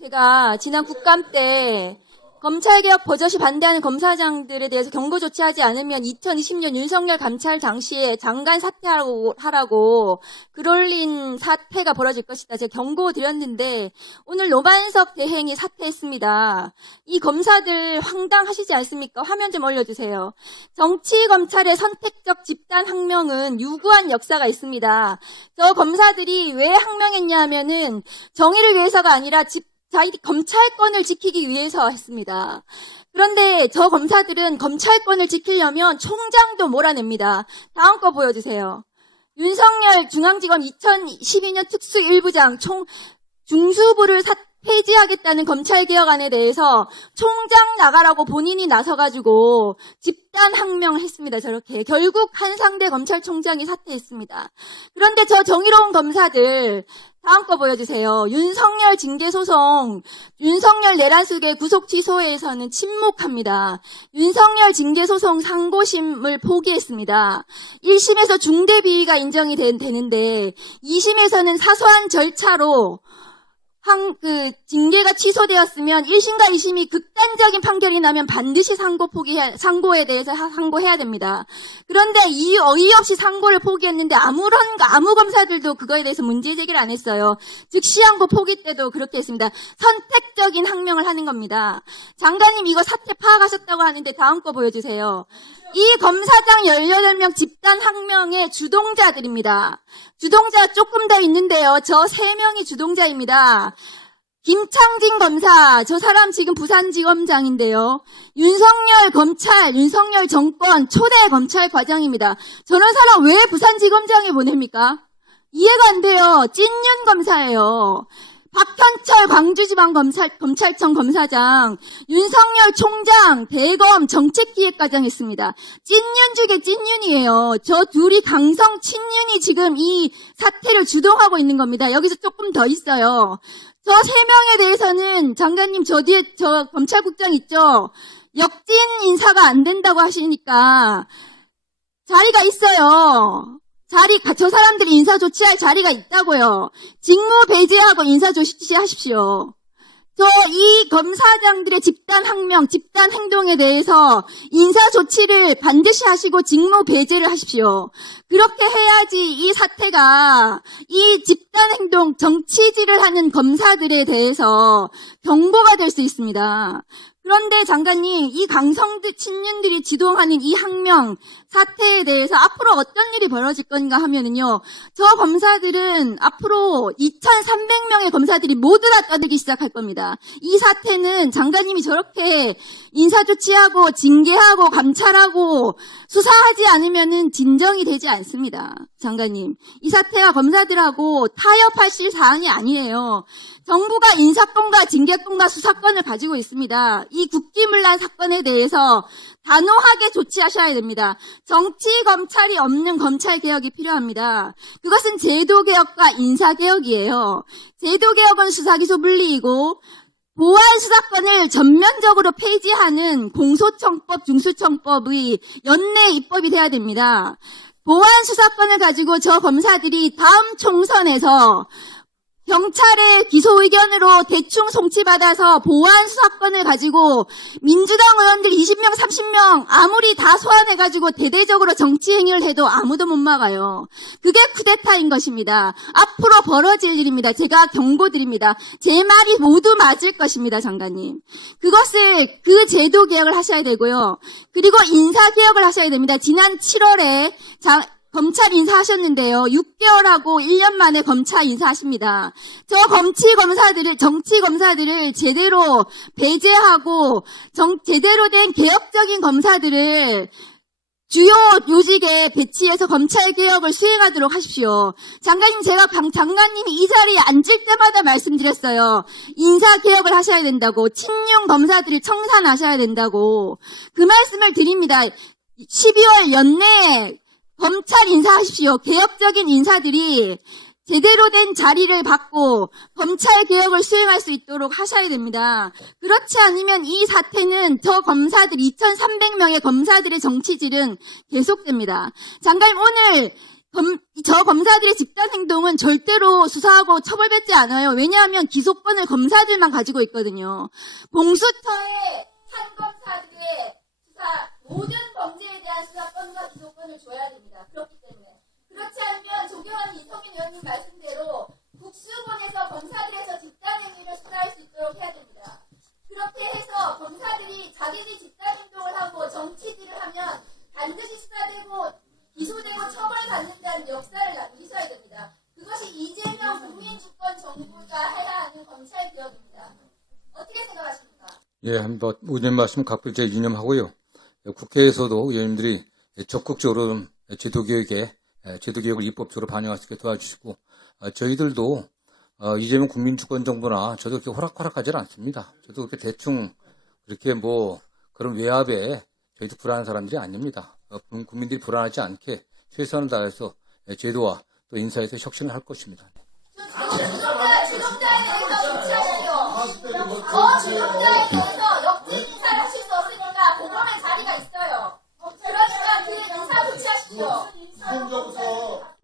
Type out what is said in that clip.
제가 지난 국감 때 검찰개혁 버젓이 반대하는 검사장들에 대해서 경고 조치하지 않으면 2020년 윤석열 감찰 당시에 장관 사퇴하라고 하라고 글 올린 사태가 벌어질 것이다. 제가 경고 드렸는데 오늘 노만석 대행이 사퇴했습니다. 이 검사들 황당하시지 않습니까? 화면 좀 올려주세요. 정치 검찰의 선택적 집단 항명은 유구한 역사가 있습니다. 저 검사들이 왜 항명했냐 하면은 정의를 위해서가 아니라 집 자기 검찰권을 지키기 위해서 했습니다. 그런데 저 검사들은 검찰권을 지키려면 총장도 몰아냅니다. 다음 거 보여주세요. 윤석열 중앙지검 2012년 특수 1부장 총 중수부를 사- 폐지하겠다는 검찰개혁안에 대해서 총장 나가라고 본인이 나서가지고 집단 항명을 했습니다. 저렇게 결국 한상대 검찰총장이 사퇴했습니다. 그런데 저 정의로운 검사들 다음 거 보여주세요. 윤석열 징계소송, 윤석열 내란숙의 구속 취소에서는 침묵합니다. 윤석열 징계소송 상고심을 포기했습니다. 1심에서 중대비위가 인정이 되, 되는데 2심에서는 사소한 절차로 한, 그, 징계가 취소되었으면 1심과 2심이 극단적인 판결이 나면 반드시 상고 포기해, 상고에 대해서 하- 상고해야 됩니다. 그런데 이 어이없이 상고를 포기했는데 아무런, 아무 검사들도 그거에 대해서 문제 제기를 안 했어요. 즉시 항고 포기 때도 그렇게 했습니다. 선택적인 항명을 하는 겁니다. 장관님 이거 사태 파악하셨다고 하는데 다음 거 보여주세요. 이 검사장 18명 집단 항명의 주동자들입니다. 주동자 조금 더 있는데요. 저세 명이 주동자입니다. 김창진 검사, 저 사람 지금 부산지검장인데요. 윤석열 검찰, 윤석열 정권 초대 검찰 과장입니다. 저런 사람 왜 부산지검장에 보냅니까? 이해가 안 돼요. 찐윤 검사예요. 박현철 광주지방검찰, 검찰청 검사장, 윤석열 총장, 대검 정책기획과장 했습니다. 찐윤 중에 찐윤이에요. 저 둘이 강성 친윤이 지금 이 사태를 주동하고 있는 겁니다. 여기서 조금 더 있어요. 저 세 명에 대해서는 장관님 저 뒤에 저 검찰국장 있죠? 역진 인사가 안 된다고 하시니까 자리가 있어요. 자리, 저 사람들이 인사 조치할 자리가 있다고요. 직무 배제하고 인사 조치하십시오. 저 이 검사장들의 집단 항명, 집단 행동에 대해서 인사 조치를 반드시 하시고 직무 배제를 하십시오. 그렇게 해야지 이 사태가 이 집단 행동, 정치질을 하는 검사들에 대해서 경고가 될 수 있습니다. 그런데 장관님, 이 강성들 친윤들이 지도하는 이 항명 사태에 대해서 앞으로 어떤 일이 벌어질 건가 하면은요, 저 검사들은 앞으로 2,300명의 검사들이 모두 다 떠들기 시작할 겁니다. 이 사태는 장관님이 저렇게 인사조치하고 징계하고 감찰하고 수사하지 않으면은 진정이 되지 않습니다. 장관님. 이 사태가 검사들하고 타협하실 사안이 아니에요. 정부가 인사권과 징계권과 수사권을 가지고 있습니다. 이 국기문란 사건에 대해서 단호하게 조치하셔야 됩니다. 정치 검찰이 없는 검찰 개혁이 필요합니다. 그것은 제도 개혁과 인사 개혁이에요. 제도 개혁은 수사 기소 분리이고 보안 수사권을 전면적으로 폐지하는 공소청법, 중수청법의 연내 입법이 돼야 됩니다. 보안 수사권을 가지고 저 검사들이 다음 총선에서 경찰의 기소 의견으로 대충 송치받아서 보안 수사권을 가지고 민주당 의원들 20명, 30명 아무리 다 소환해가지고 대대적으로 정치 행위를 해도 아무도 못 막아요. 그게 쿠데타인 것입니다. 앞으로 벌어질 일입니다. 제가 경고드립니다. 제 말이 모두 맞을 것입니다, 장관님. 그것을 그 제도 개혁을 하셔야 되고요. 그리고 인사 개혁을 하셔야 됩니다. 지난 7월에 검찰 인사하셨는데요. 6개월하고 1년 만에 검찰 인사하십니다. 저 검치 검사들을, 정치 검사들을 제대로 배제하고, 정, 제대로 된 개혁적인 검사들을 주요 요직에 배치해서 검찰 개혁을 수행하도록 하십시오. 장관님, 제가 강, 장관님이 이 자리에 앉을 때마다 말씀드렸어요. 인사 개혁을 하셔야 된다고, 친윤 검사들을 청산하셔야 된다고, 그 말씀을 드립니다. 12월 연내에 검찰 인사하십시오. 개혁적인 인사들이 제대로 된 자리를 받고 검찰 개혁을 수행할 수 있도록 하셔야 됩니다. 그렇지 않으면 이 사태는 저 검사들 2,300명의 검사들의 정치질은 계속됩니다. 장관님 오늘 검, 저 검사들의 집단 행동은 절대로 수사하고 처벌받지 않아요. 왜냐하면 기소권을 검사들만 가지고 있거든요. 공수처의 판검사들의 수사, 모든 범죄에 대한 수사권과 기소권을 줘야 됩니다. 그렇기 때문에. 그렇지 않으면 조경환 이성민 의원님 말씀대로 국수본에서 검사들에서 집단 행위를 수사할 수 있도록 해야 됩니다. 그렇게 해서 검사들이 자기들이 집단 행동을 하고 정치질을 하면 반드시 수사되고 기소되고 처벌받는다는 역사를 남기 있어야 됩니다. 그것이 이재명 국민주권 정부가 해야 하는 검찰 개혁입니다. 어떻게 생각하십니까? 예, 뭐, 의원님 말씀 각별히 제 유념하고요. 국회에서도 의원님들이 적극적으로 좀 제도 개혁에, 제도 개혁을 입법적으로 반영할 수 있게 도와주시고, 어, 저희들도, 어, 이재명 국민주권정부나 저도 그렇게 호락호락하지는 않습니다. 저도 그렇게 대충, 그렇게 뭐, 그런 외압에 저희도 불안한 사람들이 아닙니다. 어, 국- 국민들이 불안하지 않게 최선을 다해서 제도와 또 인사에서 혁신을 할 것입니다. 주